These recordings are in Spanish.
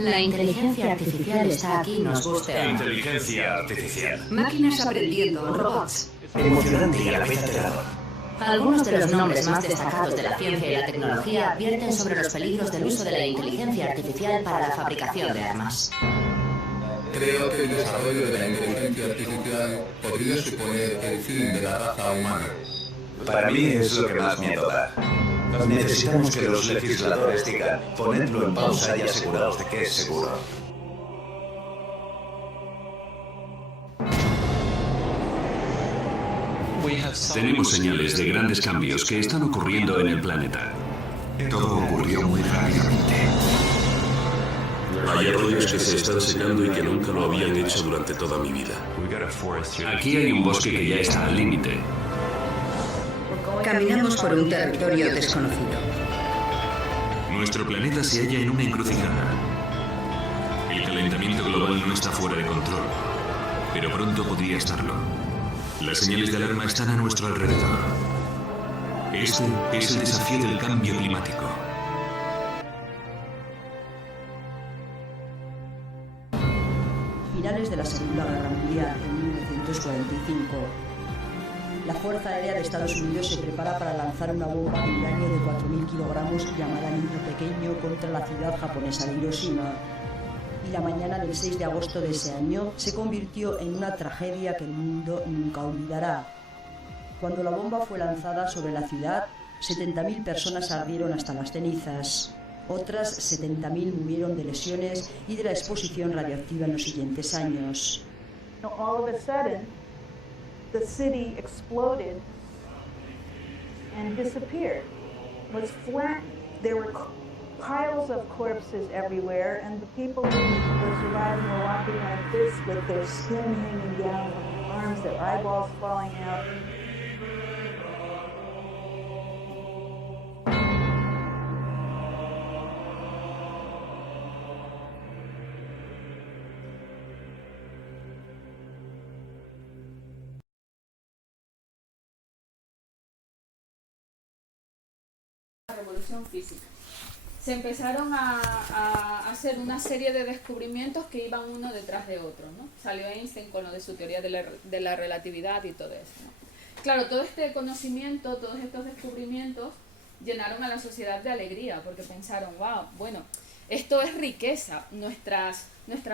La inteligencia artificial está aquí, nos gusta. Inteligencia artificial. Máquinas aprendiendo, robots. Emocionante y a la vez aterrador. Algunos de los nombres más destacados de la ciencia y la tecnología advierten sobre los peligros del uso de la inteligencia artificial para la fabricación de armas. Creo que el desarrollo de la inteligencia artificial podría suponer el fin de la raza humana. Para mí es lo que más miedo da. Necesitamos que los legisladores digan, ponedlo en pausa y aseguraos de que es seguro. Tenemos señales de grandes cambios que están ocurriendo en el planeta. Todo ocurrió muy rápidamente. Hay arroyos que se están secando y que nunca lo habían hecho durante toda mi vida. Aquí hay un bosque que ya está al límite. Caminamos por un territorio desconocido. Nuestro planeta se halla en una encrucijada. El calentamiento global no está fuera de control, pero pronto podría estarlo. Las señales de alarma están a nuestro alrededor. Este es el desafío del cambio climático. Finales de la Segunda Guerra Mundial, en 1945. La Fuerza Aérea de Estados Unidos se prepara para lanzar una bomba de uranio de 4.000 kilogramos llamada Niño Pequeño contra la ciudad japonesa de Hiroshima. Y la mañana del 6 de agosto de ese año se convirtió en una tragedia que el mundo nunca olvidará. Cuando la bomba fue lanzada sobre la ciudad, 70.000 personas ardieron hasta las cenizas. Otras 70.000 murieron de lesiones y de la exposición radioactiva en los siguientes años. All of a sudden, the city exploded and disappeared, was flattened. There were piles of corpses everywhere, and the people who were surviving were walking like this with their skin hanging down from their arms, their eyeballs falling out. Revolución física. Se empezaron a hacer una serie de descubrimientos que iban uno detrás de otro, ¿no? Salió Einstein con lo de su teoría de la relatividad y todo eso, ¿no? Claro, todo este conocimiento, todos estos descubrimientos llenaron a la sociedad de alegría, porque pensaron, wow, bueno, esto es riqueza, nuestras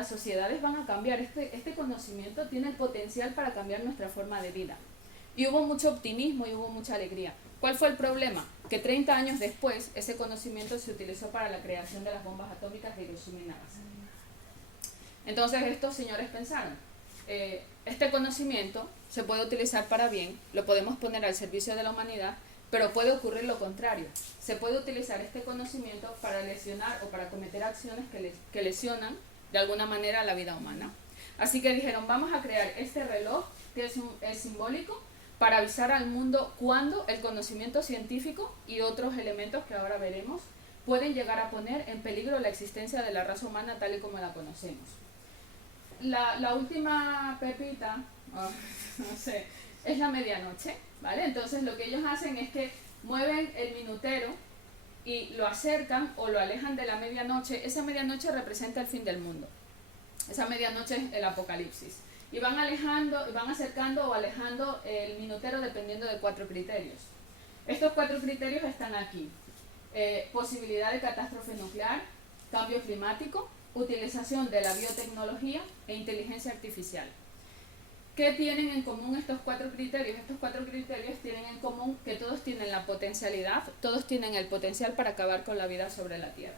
sociedades van a cambiar, este conocimiento tiene el potencial para cambiar nuestra forma de vida. Y hubo mucho optimismo y hubo mucha alegría. ¿Cuál fue el problema? Que 30 años después ese conocimiento se utilizó para la creación de las bombas atómicas de Hiroshima y Nagasaki. Entonces estos señores pensaron, este conocimiento se puede utilizar para bien, lo podemos poner al servicio de la humanidad, pero puede ocurrir lo contrario. Se puede utilizar este conocimiento para lesionar o para cometer acciones que lesionan de alguna manera a la vida humana. Así que dijeron, vamos a crear este reloj que es simbólico, para avisar al mundo cuándo el conocimiento científico y otros elementos que ahora veremos pueden llegar a poner en peligro la existencia de la raza humana tal y como la conocemos. La última pepita, no sé, es la medianoche, ¿vale? Entonces lo que ellos hacen es que mueven el minutero y lo acercan o lo alejan de la medianoche. Esa medianoche representa el fin del mundo. Esa medianoche es el apocalipsis. Y van acercando o alejando el minutero dependiendo de 4 criterios. Estos 4 criterios están aquí. Posibilidad de catástrofe nuclear, cambio climático, utilización de la biotecnología e inteligencia artificial. ¿Qué tienen en común estos 4 criterios? Estos 4 criterios tienen en común que todos tienen la potencialidad, todos tienen el potencial para acabar con la vida sobre la Tierra.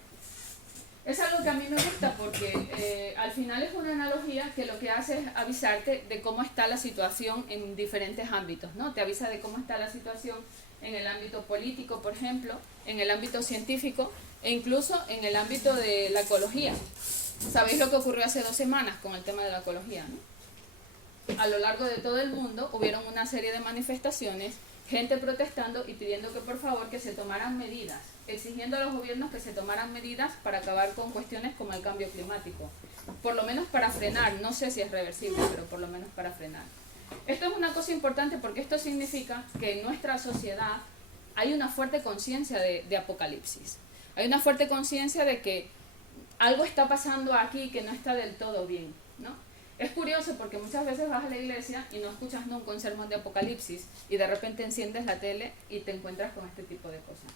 Es algo que a mí me gusta porque al final es una analogía que lo que hace es avisarte de cómo está la situación en diferentes ámbitos, ¿no? Te avisa de cómo está la situación en el ámbito político, por ejemplo, en el ámbito científico e incluso en el ámbito de la ecología. ¿Sabéis lo que ocurrió hace 2 semanas con el tema de la ecología, ¿no? A lo largo de todo el mundo hubieron una serie de manifestaciones, gente protestando y pidiendo que por favor que se tomaran medidas, exigiendo a los gobiernos que se tomaran medidas para acabar con cuestiones como el cambio climático, por lo menos para frenar, no sé si es reversible, pero por lo menos para frenar. Esto es una cosa importante porque esto significa que en nuestra sociedad hay una fuerte conciencia de apocalipsis, hay una fuerte conciencia de que algo está pasando aquí que no está del todo bien, ¿no? Es curioso porque muchas veces vas a la iglesia y no escuchas nunca un sermón de Apocalipsis y de repente enciendes la tele y te encuentras con este tipo de cosas.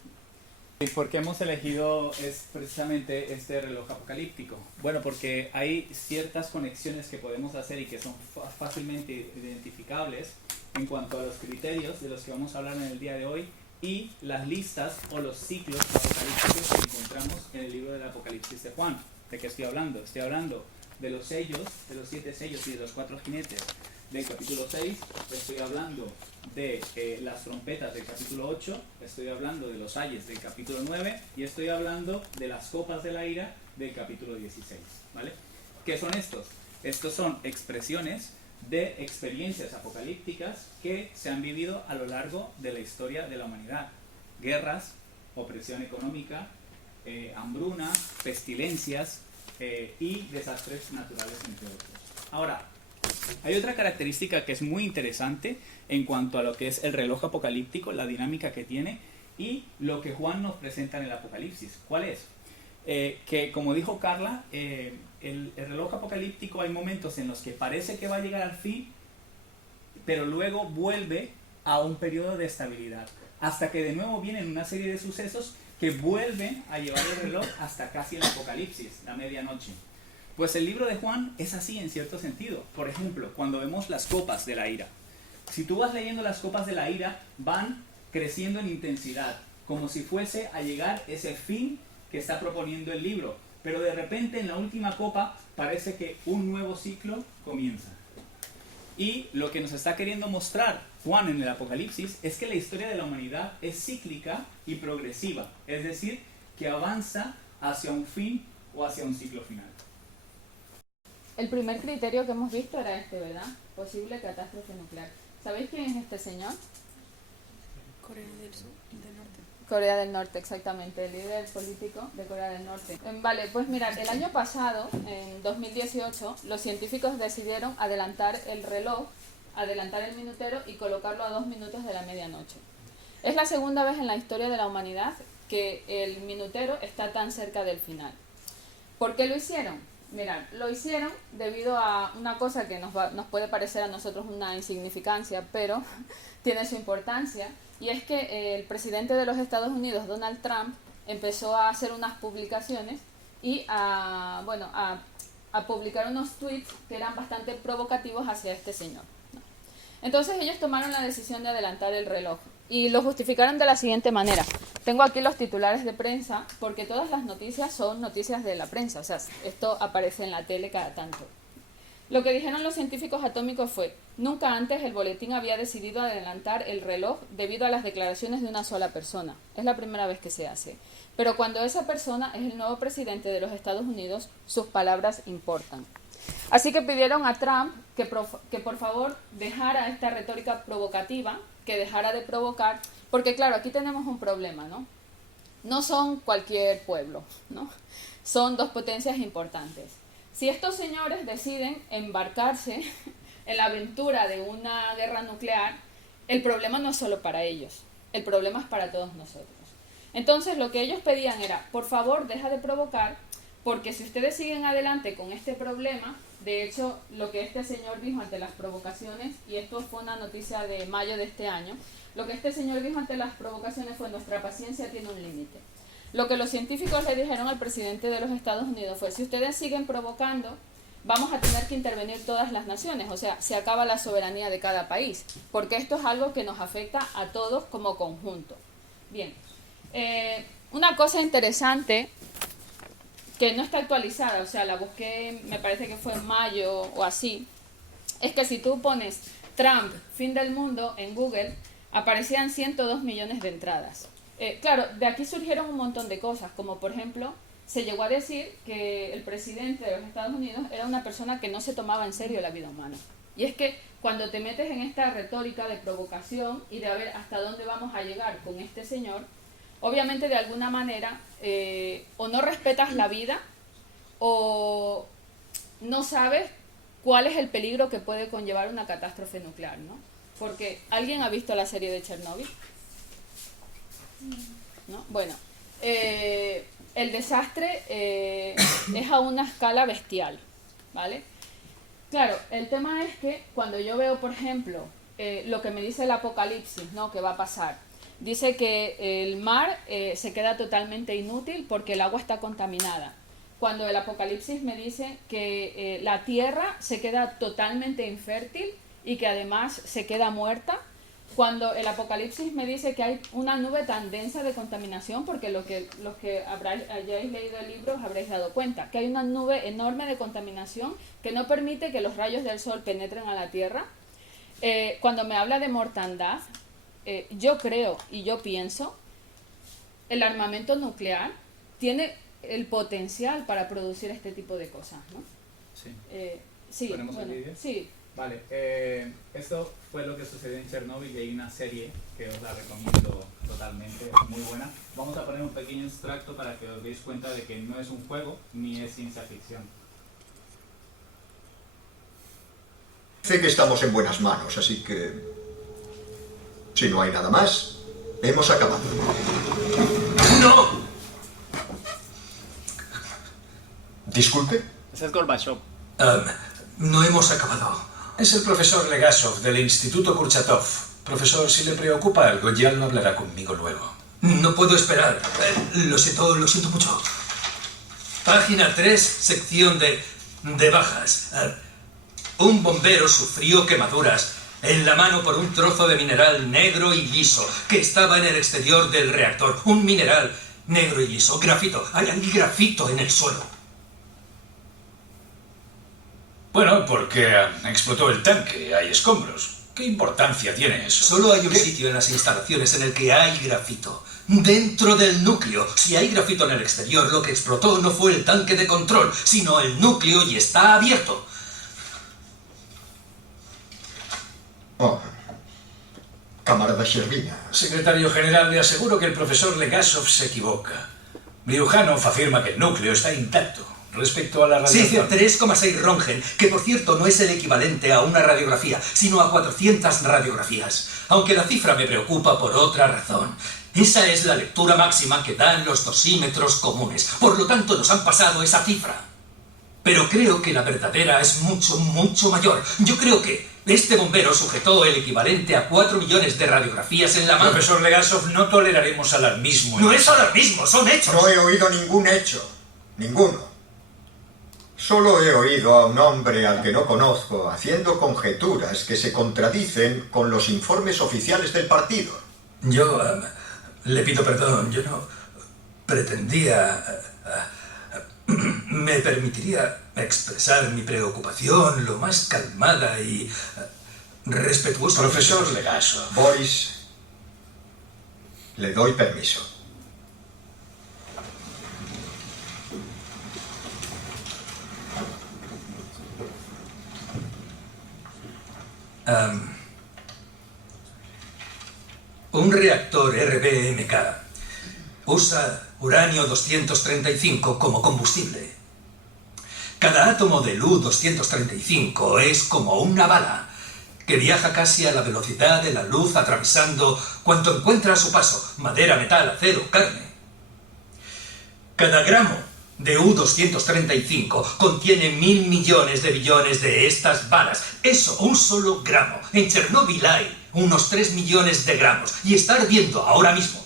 ¿Y por qué hemos elegido precisamente este reloj apocalíptico? Bueno, porque hay ciertas conexiones que podemos hacer y que son fácilmente identificables en cuanto a los criterios de los que vamos a hablar en el día de hoy y las listas o los ciclos apocalípticos que encontramos en el libro del Apocalipsis de Juan. ¿De qué estoy hablando? Estoy hablando de los sellos, de los 7 sellos y de los 4 jinetes del capítulo 6, estoy hablando de las trompetas del capítulo 8, estoy hablando de los ayes del capítulo 9 y estoy hablando de las copas de la ira del capítulo 16, ¿vale? ¿Qué son estos? Estos son expresiones de experiencias apocalípticas que se han vivido a lo largo de la historia de la humanidad. Guerras, opresión económica, hambruna, pestilencias y desastres naturales, entre otros. Ahora, hay otra característica que es muy interesante en cuanto a lo que es el reloj apocalíptico, la dinámica que tiene y lo que Juan nos presenta en el Apocalipsis. ¿Cuál es? Que como dijo Carla, el reloj apocalíptico hay momentos en los que parece que va a llegar al fin, pero luego vuelve a un periodo de estabilidad, hasta que de nuevo vienen una serie de sucesos que vuelven a llevar el reloj hasta casi el Apocalipsis, la medianoche. Pues el libro de Juan es así en cierto sentido. Por ejemplo, cuando vemos las copas de la ira. Si tú vas leyendo las copas de la ira, van creciendo en intensidad, como si fuese a llegar ese fin que está proponiendo el libro. Pero de repente en la última copa parece que un nuevo ciclo comienza. Y lo que nos está queriendo mostrar Juan en el Apocalipsis es que la historia de la humanidad es cíclica y progresiva. Es decir, que avanza hacia un fin o hacia un ciclo final. El primer criterio que hemos visto era este, ¿verdad? Posible catástrofe nuclear. ¿Sabéis quién es este señor? Corea del Sur, del Norte. Corea del Norte, exactamente, el líder político de Corea del Norte. Vale, pues mirad, el año pasado, en 2018, los científicos decidieron adelantar el reloj, adelantar el minutero y colocarlo a 2 minutos de la medianoche. Es la segunda vez en la historia de la humanidad que el minutero está tan cerca del final. ¿Por qué lo hicieron? Mirad, lo hicieron debido a una cosa que nos puede parecer a nosotros una insignificancia, pero tiene su importancia, y es que el presidente de los Estados Unidos, Donald Trump, empezó a hacer unas publicaciones y a publicar unos tweets que eran bastante provocativos hacia este señor, ¿no? Entonces ellos tomaron la decisión de adelantar el reloj y lo justificaron de la siguiente manera. Tengo aquí los titulares de prensa porque todas las noticias son noticias de la prensa, o sea, esto aparece en la tele cada tanto. Lo que dijeron los científicos atómicos fue: nunca antes el boletín había decidido adelantar el reloj debido a las declaraciones de una sola persona. Es la primera vez que se hace. Pero cuando esa persona es el nuevo presidente de los Estados Unidos, sus palabras importan. Así que pidieron a Trump que por favor dejara esta retórica provocativa, que dejara de provocar, porque claro, aquí tenemos un problema, ¿no? No son cualquier pueblo, ¿no? Son dos potencias importantes. Si estos señores deciden embarcarse en la aventura de una guerra nuclear, el problema no es solo para ellos, el problema es para todos nosotros. Entonces lo que ellos pedían era: por favor, deja de provocar, porque si ustedes siguen adelante con este problema, de hecho, lo que este señor dijo ante las provocaciones, y esto fue una noticia de mayo de este año, lo que este señor dijo ante las provocaciones fue: nuestra paciencia tiene un límite. Lo que los científicos le dijeron al presidente de los Estados Unidos fue: si ustedes siguen provocando, vamos a tener que intervenir todas las naciones, o sea, se acaba la soberanía de cada país, porque esto es algo que nos afecta a todos como conjunto. Bien, una cosa interesante que no está actualizada, o sea, la busqué, me parece que fue en mayo o así, es que si tú pones Trump, fin del mundo en Google, aparecían 102 millones de entradas. Claro, de aquí surgieron un montón de cosas, como por ejemplo, se llegó a decir que el presidente de los Estados Unidos era una persona que no se tomaba en serio la vida humana. Y es que cuando te metes en esta retórica de provocación y de a ver hasta dónde vamos a llegar con este señor, obviamente de alguna manera o no respetas la vida o no sabes cuál es el peligro que puede conllevar una catástrofe nuclear, ¿no? Porque ¿alguien ha visto la serie de Chernobyl? ¿No? Bueno, el desastre es a una escala bestial, ¿vale? Claro, el tema es que cuando yo veo, por ejemplo, lo que me dice el Apocalipsis, ¿no? Que va a pasar. Dice que el mar se queda totalmente inútil porque el agua está contaminada. Cuando el Apocalipsis me dice que la tierra se queda totalmente infértil y que además se queda muerta. Cuando el Apocalipsis me dice que hay una nube tan densa de contaminación, porque los que hayáis leído el libro os habréis dado cuenta, que hay una nube enorme de contaminación que no permite que los rayos del sol penetren a la Tierra. Cuando me habla de mortandad, yo creo y yo pienso, el armamento nuclear tiene el potencial para producir este tipo de cosas, ¿no? Sí. Sí, ¿Ponemos bueno, el vídeo? sí. Vale, esto fue lo que sucedió en Chernóbil y hay una serie que os la recomiendo totalmente, es muy buena. Vamos a poner un pequeño extracto para que os deis cuenta de que no es un juego ni es ciencia ficción. Sé que estamos en buenas manos, así que... si no hay nada más, hemos acabado. ¡No! ¿Disculpe? Ese es Gorbachev. No hemos acabado. Es el profesor Legasov del Instituto Kurchatov. Profesor, si le preocupa algo, ya no hablará conmigo luego. No puedo esperar. Lo siento mucho. Página 3, sección de bajas. Un bombero sufrió quemaduras en la mano por un trozo de mineral negro y liso que estaba en el exterior del reactor. Un mineral negro y liso. Grafito. Hay grafito en el suelo. Bueno, porque explotó el tanque, hay escombros. ¿Qué importancia tiene eso? Solo hay un sitio en las instalaciones en el que hay grafito. Dentro del núcleo. Si hay grafito en el exterior, lo que explotó no fue el tanque de control, sino el núcleo y está abierto. Oh. Camarada Shervina. Secretario General, le aseguro que el profesor Legasov se equivoca. Bryukhanov afirma que el núcleo está intacto. Respecto a la radiación... Sí, 3,6 Röntgen, que por cierto no es el equivalente a una radiografía, sino a 400 radiografías. Aunque la cifra me preocupa por otra razón. Esa es la lectura máxima que dan los dosímetros comunes. Por lo tanto, nos han pasado esa cifra. Pero creo que la verdadera es mucho, mucho mayor. Yo creo que este bombero sujetó el equivalente a 4 millones de radiografías en la mano. Profesor Legasov, no toleraremos alarmismo. No es alarmismo, son hechos. No he oído ningún hecho. Ninguno. Solo he oído a un hombre al que no conozco haciendo conjeturas que se contradicen con los informes oficiales del partido. Yo le pido perdón, yo no pretendía... me permitiría expresar mi preocupación lo más calmada y respetuosa. Profesor Legasov. Boris, le doy permiso. Un reactor RBMK usa uranio 235 como combustible. Cada átomo del U-235 es como una bala que viaja casi a la velocidad de la luz atravesando cuanto encuentra a su paso: madera, metal, acero, carne. Cada gramo de U-235 contiene 1.000 millones de billones de estas balas. Eso, un solo gramo. En Chernóbil hay unos 3 millones de gramos y está ardiendo ahora mismo.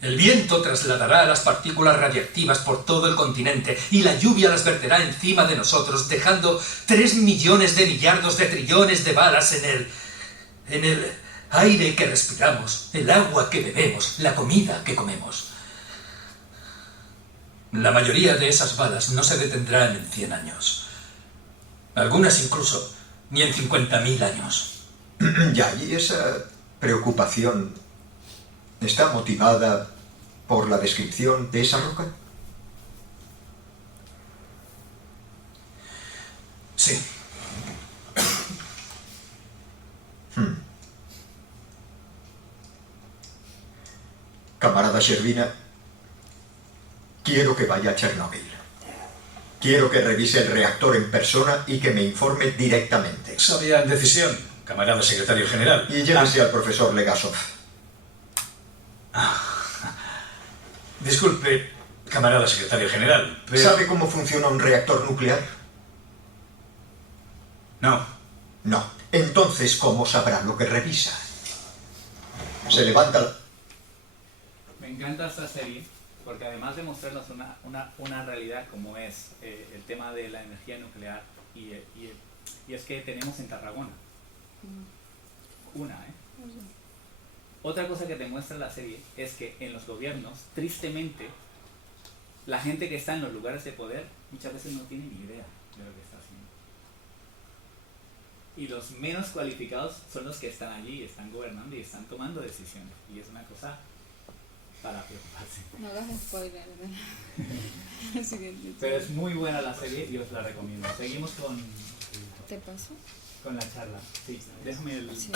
El viento trasladará las partículas radiactivas por todo el continente y la lluvia las verterá encima de nosotros, dejando 3 millones de millardos de trillones de balas en el aire que respiramos, el agua que bebemos, la comida que comemos. La mayoría de esas balas no se detendrán en 100 años. Algunas incluso ni en 50.000 años. Ya, y esa preocupación está motivada por la descripción de esa roca. Sí. Camarada Shervina, quiero que vaya a Chernóbil. Quiero que revise el reactor en persona y que me informe directamente. Sabía decisión, camarada secretario general. Y llévese al profesor Legasov. Disculpe, camarada secretario general, pero... ¿Sabe cómo funciona un reactor nuclear? No. No. Entonces, ¿cómo sabrá lo que revisa? Se levanta... Me encanta esta serie porque además de mostrarnos una realidad como es el tema de la energía nuclear y es que tenemos en Tarragona Otra cosa que te muestra la serie es que en los gobiernos, tristemente, la gente que está en los lugares de poder muchas veces no tiene ni idea de lo que está haciendo. Y los menos cualificados son los que están allí, están gobernando y están tomando decisiones. Y es una cosa para preocuparse. No hagas spoiler. Pero es muy buena la serie y os la recomiendo. Seguimos con... ¿Te paso? Con la charla. Sí, déjame el... Sí.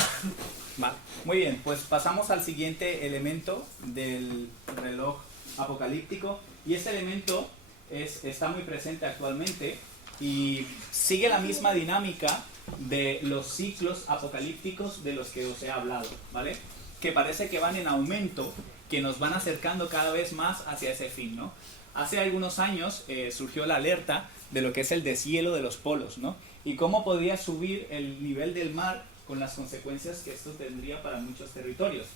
Vale. Muy bien, pues pasamos al siguiente elemento del reloj apocalíptico. Y ese elemento está muy presente actualmente y sigue la misma dinámica de los ciclos apocalípticos de los que os he hablado, ¿vale? Que parece que van en aumento, que nos van acercando cada vez más hacia ese fin, ¿no? Hace algunos años surgió la alerta de lo que es el deshielo de los polos, ¿no? Y cómo podría subir el nivel del mar con las consecuencias que esto tendría para muchos territorios.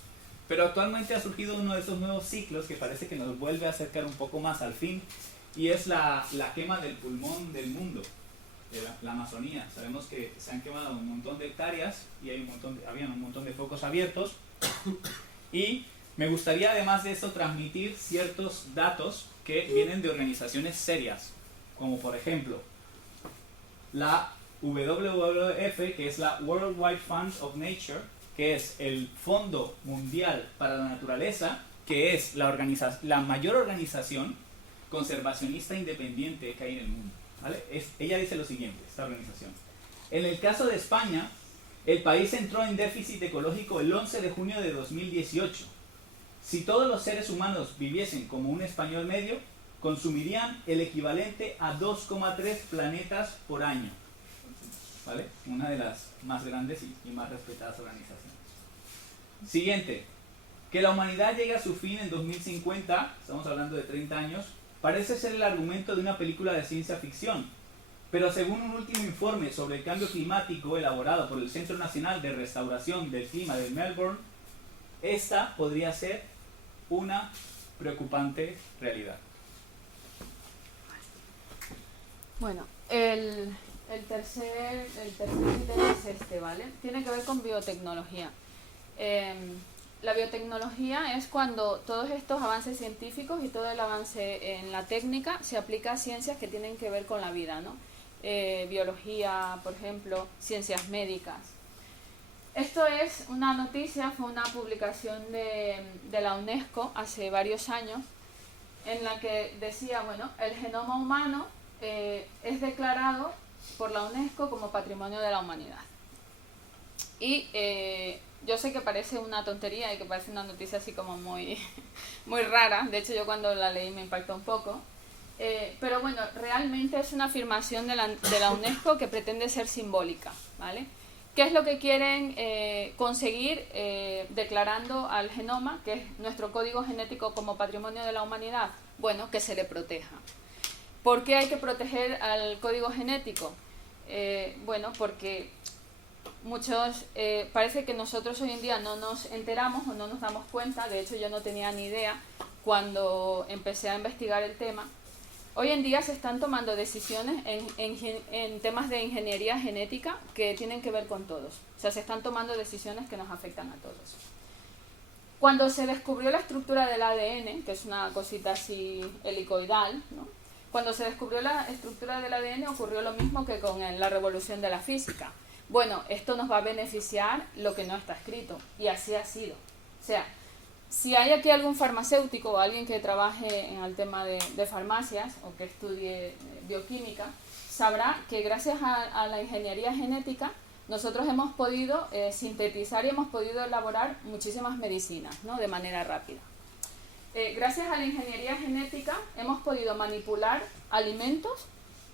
Pero actualmente ha surgido uno de esos nuevos ciclos que parece que nos vuelve a acercar un poco más al fin, y es la quema del pulmón del mundo, la Amazonía. Sabemos que se han quemado un montón de hectáreas y había un montón de focos abiertos, y me gustaría además de esto transmitir ciertos datos que vienen de organizaciones serias, como por ejemplo la WWF, que es la World Wide Fund of Nature, que es el Fondo Mundial para la Naturaleza, que es la mayor organización conservacionista independiente que hay en el mundo, ¿vale? Ella dice lo siguiente, esta organización: en el caso de España, el país entró en déficit ecológico el 11 de junio de 2018. Si todos los seres humanos viviesen como un español medio, consumirían el equivalente a 2,3 planetas por año, ¿vale? Una de las más grandes y más respetadas organizaciones. Siguiente, que la humanidad llegue a su fin en 2050, estamos hablando de 30 años, parece ser el argumento de una película de ciencia ficción, pero según un último informe sobre el cambio climático elaborado por el Centro Nacional de Restauración del Clima de Melbourne, esta podría ser una preocupante realidad. Bueno, el tercer criterio es este, ¿vale? Tiene que ver con biotecnología. La biotecnología es cuando todos estos avances científicos y todo el avance en la técnica se aplica a ciencias que tienen que ver con la vida, ¿no? Biología, por ejemplo, ciencias médicas. Esto es una noticia, fue una publicación de la UNESCO hace varios años, en la que decía, bueno, el genoma humano es declarado por la UNESCO como Patrimonio de la Humanidad. Y yo sé que parece una tontería y que parece una noticia así como muy, muy rara. De hecho, yo cuando la leí me impactó un poco. Pero bueno, realmente es una afirmación de la UNESCO que pretende ser simbólica, ¿vale? ¿Qué es lo que quieren conseguir declarando al genoma, que es nuestro código genético, como Patrimonio de la Humanidad? Bueno, que se le proteja. ¿Por qué hay que proteger al código genético? Bueno, porque parece que nosotros hoy en día no nos enteramos o no nos damos cuenta. De hecho, yo no tenía ni idea cuando empecé a investigar el tema. Hoy en día se están tomando decisiones en temas de ingeniería genética que tienen que ver con todos. O sea, se están tomando decisiones que nos afectan a todos. Cuando se descubrió la estructura del ADN, que es una cosita así helicoidal, ¿no? Cuando se descubrió la estructura del ADN ocurrió lo mismo que con la revolución de la física. Bueno, esto nos va a beneficiar lo que no está escrito, y así ha sido. O sea, si hay aquí algún farmacéutico o alguien que trabaje en el tema de farmacias o que estudie bioquímica, sabrá que gracias a la ingeniería genética nosotros hemos podido sintetizar y hemos podido elaborar muchísimas medicinas, ¿no? De manera rápida. Gracias a la ingeniería genética hemos podido manipular alimentos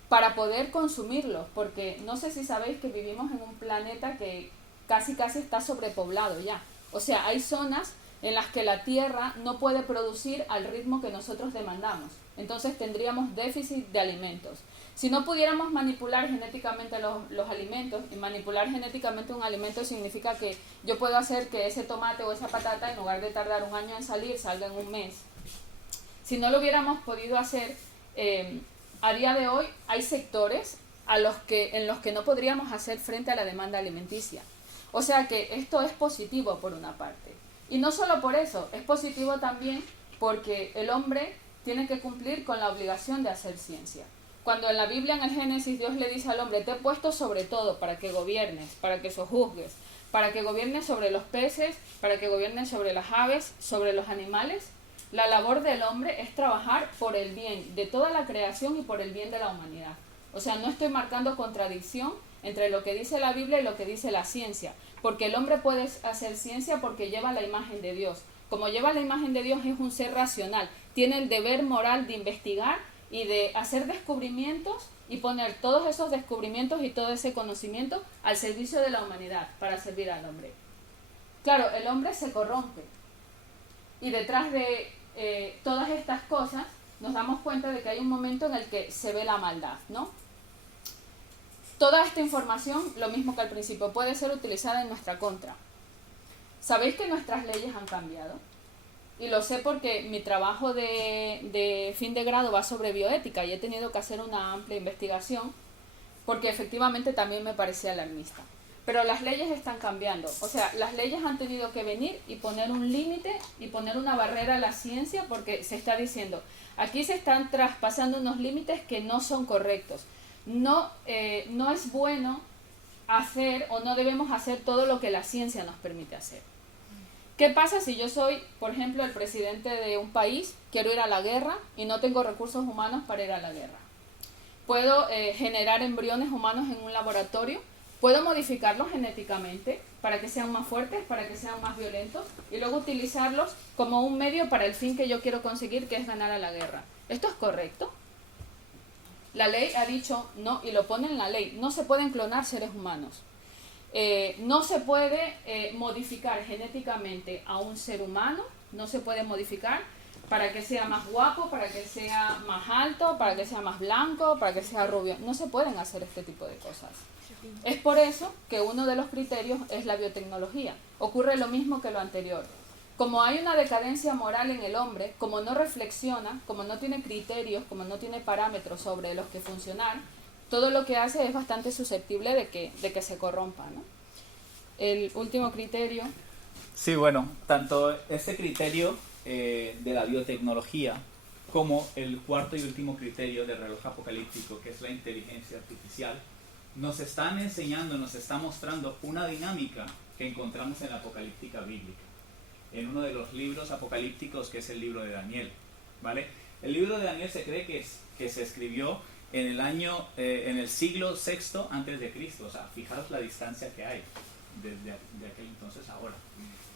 para poder consumirlos, porque no sé si sabéis que vivimos en un planeta que casi está sobrepoblado ya. O sea, hay zonas en las que la Tierra no puede producir al ritmo que nosotros demandamos. Entonces tendríamos déficit de alimentos. Si no pudiéramos manipular genéticamente los alimentos, y manipular genéticamente un alimento significa que yo puedo hacer que ese tomate o esa patata, en lugar de tardar 1 año en salir, salga en 1 mes. Si no lo hubiéramos podido hacer, a día de hoy hay sectores en los que no podríamos hacer frente a la demanda alimenticia. O sea que esto es positivo por una parte. Y no solo por eso, es positivo también porque el hombre tiene que cumplir con la obligación de hacer ciencia. Cuando en la Biblia, en el Génesis, Dios le dice al hombre, te he puesto sobre todo para que gobiernes, para que sojuzgues, para que gobiernes sobre los peces, para que gobiernes sobre las aves, sobre los animales, la labor del hombre es trabajar por el bien de toda la creación y por el bien de la humanidad. O sea, no estoy marcando contradicción entre lo que dice la Biblia y lo que dice la ciencia, porque el hombre puede hacer ciencia porque lleva la imagen de Dios. Como lleva la imagen de Dios, es un ser racional, tiene el deber moral de investigar y de hacer descubrimientos y poner todos esos descubrimientos y todo ese conocimiento al servicio de la humanidad para servir al hombre. Claro, el hombre se corrompe y detrás de todas estas cosas nos damos cuenta de que hay un momento en el que se ve la maldad, ¿no? Toda esta información, lo mismo que al principio, puede ser utilizada en nuestra contra. ¿Sabéis que nuestras leyes han cambiado? Y lo sé porque mi trabajo de fin de grado va sobre bioética y he tenido que hacer una amplia investigación porque efectivamente también me parecía alarmista. Pero las leyes están cambiando. O sea, las leyes han tenido que venir y poner un límite y poner una barrera a la ciencia porque se está diciendo, aquí se están traspasando unos límites que no son correctos. No es bueno hacer o no debemos hacer todo lo que la ciencia nos permite hacer. ¿Qué pasa si yo soy, por ejemplo, el presidente de un país, quiero ir a la guerra y no tengo recursos humanos para ir a la guerra? Puedo generar embriones humanos en un laboratorio, puedo modificarlos genéticamente para que sean más fuertes, para que sean más violentos y luego utilizarlos como un medio para el fin que yo quiero conseguir, que es ganar a la guerra. ¿Esto es correcto? La ley ha dicho no, y lo pone en la ley, no se pueden clonar seres humanos. No se puede modificar genéticamente a un ser humano, no se puede modificar para que sea más guapo, para que sea más alto, para que sea más blanco, para que sea rubio. No se pueden hacer este tipo de cosas. Es por eso que uno de los criterios es la biotecnología. Ocurre lo mismo que lo anterior. Como hay una decadencia moral en el hombre, como no reflexiona, como no tiene criterios, como no tiene parámetros sobre los que funcionar, todo lo que hace es bastante susceptible de que se corrompa, ¿no? El último criterio. Sí, bueno, tanto este criterio de la biotecnología como el cuarto y último criterio del reloj apocalíptico, que es la inteligencia artificial, nos están enseñando, nos está mostrando una dinámica que encontramos en la apocalíptica bíblica, en uno de los libros apocalípticos, que es el libro de Daniel, ¿vale? El libro de Daniel se cree que se escribió en el siglo VI antes de Cristo. O sea, fijaos la distancia que hay desde aquel entonces a ahora.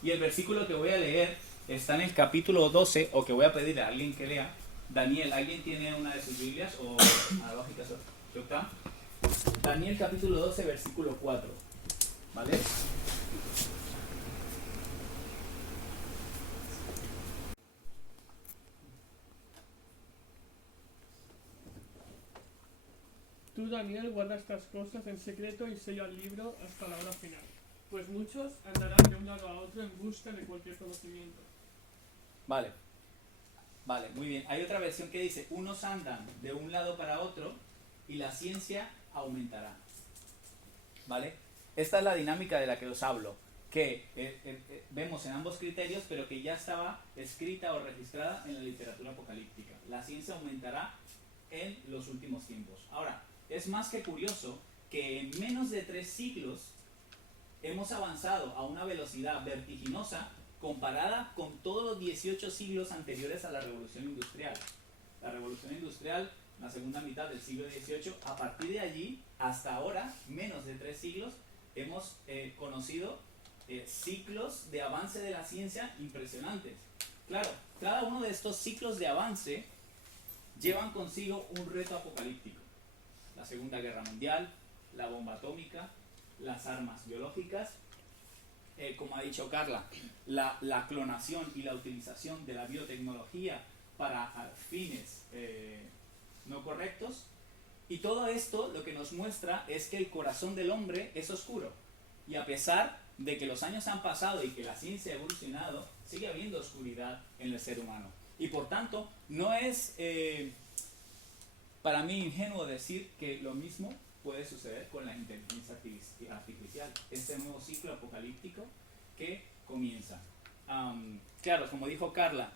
Y el versículo que voy a leer está en el capítulo 12, o que voy a pedir a alguien que lea. Daniel, ¿alguien tiene una de sus Biblias o analógicas? Daniel capítulo 12, versículo 4, ¿vale? Tú, Daniel, guarda estas cosas en secreto y sella el libro hasta la hora final, pues muchos andarán de un lado a otro en busca de cualquier conocimiento. Vale, muy bien. Hay otra versión que dice, unos andan de un lado para otro y la ciencia aumentará. ¿Vale? Esta es la dinámica de la que os hablo, que vemos en ambos criterios, pero que ya estaba escrita o registrada en la literatura apocalíptica. La ciencia aumentará en los últimos tiempos. Ahora, es más que curioso que en menos de 3 siglos hemos avanzado a una velocidad vertiginosa comparada con todos los 18 siglos anteriores a la Revolución Industrial. La Revolución Industrial, la segunda mitad del siglo XVIII, a partir de allí hasta ahora, menos de 3 siglos, hemos conocido ciclos de avance de la ciencia impresionantes. Claro, cada uno de estos ciclos de avance llevan consigo un reto apocalíptico. La Segunda Guerra Mundial, la bomba atómica, las armas biológicas, como ha dicho Carla, la clonación y la utilización de la biotecnología para fines no correctos. Y todo esto lo que nos muestra es que el corazón del hombre es oscuro. Y a pesar de que los años han pasado y que la ciencia ha evolucionado, sigue habiendo oscuridad en el ser humano. Y por tanto, no es para mí ingenuo decir que lo mismo puede suceder con la inteligencia artificial, este nuevo ciclo apocalíptico que comienza. Claro, como dijo Carla,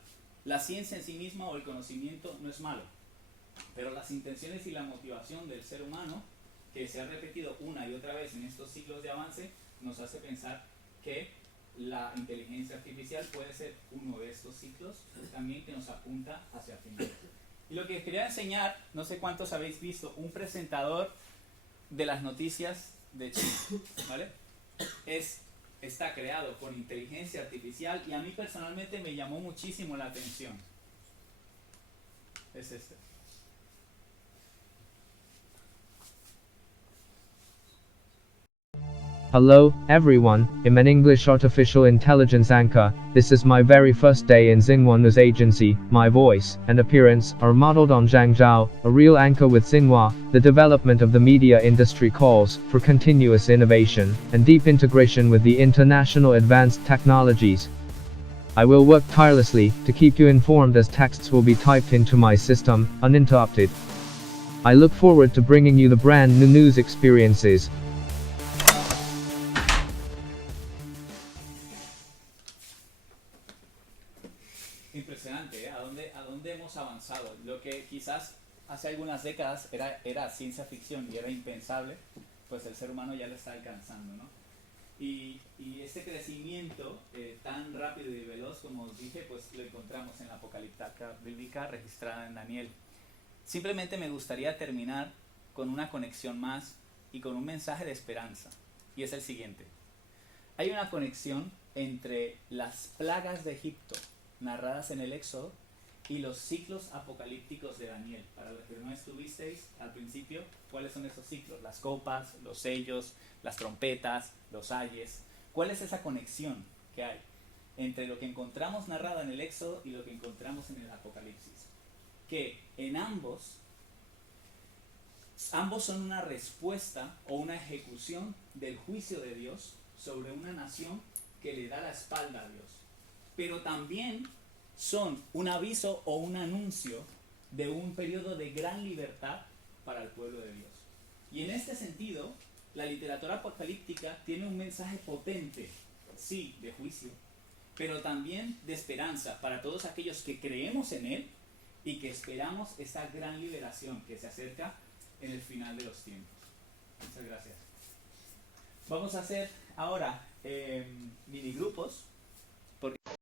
la ciencia en sí misma o el conocimiento no es malo, pero las intenciones y la motivación del ser humano, que se ha repetido una y otra vez en estos ciclos de avance, nos hace pensar que la inteligencia artificial puede ser uno de estos ciclos también que nos apunta hacia el final. Y lo que quería enseñar, no sé cuántos habéis visto, un presentador de las noticias de China, ¿vale? Está creado con inteligencia artificial y a mí personalmente me llamó muchísimo la atención. Es este. Hello, everyone, I'm an English artificial intelligence anchor. This is my very first day in Xinhua News Agency. My voice and appearance are modeled on Zhang Zhao, a real anchor with Xinhua. The development of the media industry calls for continuous innovation and deep integration with the international advanced technologies. I will work tirelessly to keep you informed as texts will be typed into my system, uninterrupted. I look forward to bringing you the brand new news experiences. Impresionante, ¿eh? ¿A dónde hemos avanzado? Lo que quizás hace algunas décadas era ciencia ficción y era impensable, pues el ser humano ya lo está alcanzando, ¿no? Y este crecimiento tan rápido y veloz, como os dije, pues lo encontramos en la Apocalipsis bíblica registrada en Daniel. Simplemente me gustaría terminar con una conexión más y con un mensaje de esperanza, y es el siguiente. Hay una conexión entre las plagas de Egipto narradas en el Éxodo y los ciclos apocalípticos de Daniel. Para los que no estuvisteis al principio, ¿cuáles son esos ciclos? Las copas, los sellos, las trompetas, los ayes. ¿Cuál es esa conexión que hay entre lo que encontramos narrado en el Éxodo y lo que encontramos en el Apocalipsis? Que en ambos son una respuesta o una ejecución del juicio de Dios sobre una nación que le da la espalda a Dios. Pero también son un aviso o un anuncio de un periodo de gran libertad para el pueblo de Dios. Y en este sentido, la literatura apocalíptica tiene un mensaje potente, sí, de juicio, pero también de esperanza para todos aquellos que creemos en él y que esperamos esta gran liberación que se acerca en el final de los tiempos. Muchas gracias. Vamos a hacer ahora mini grupos.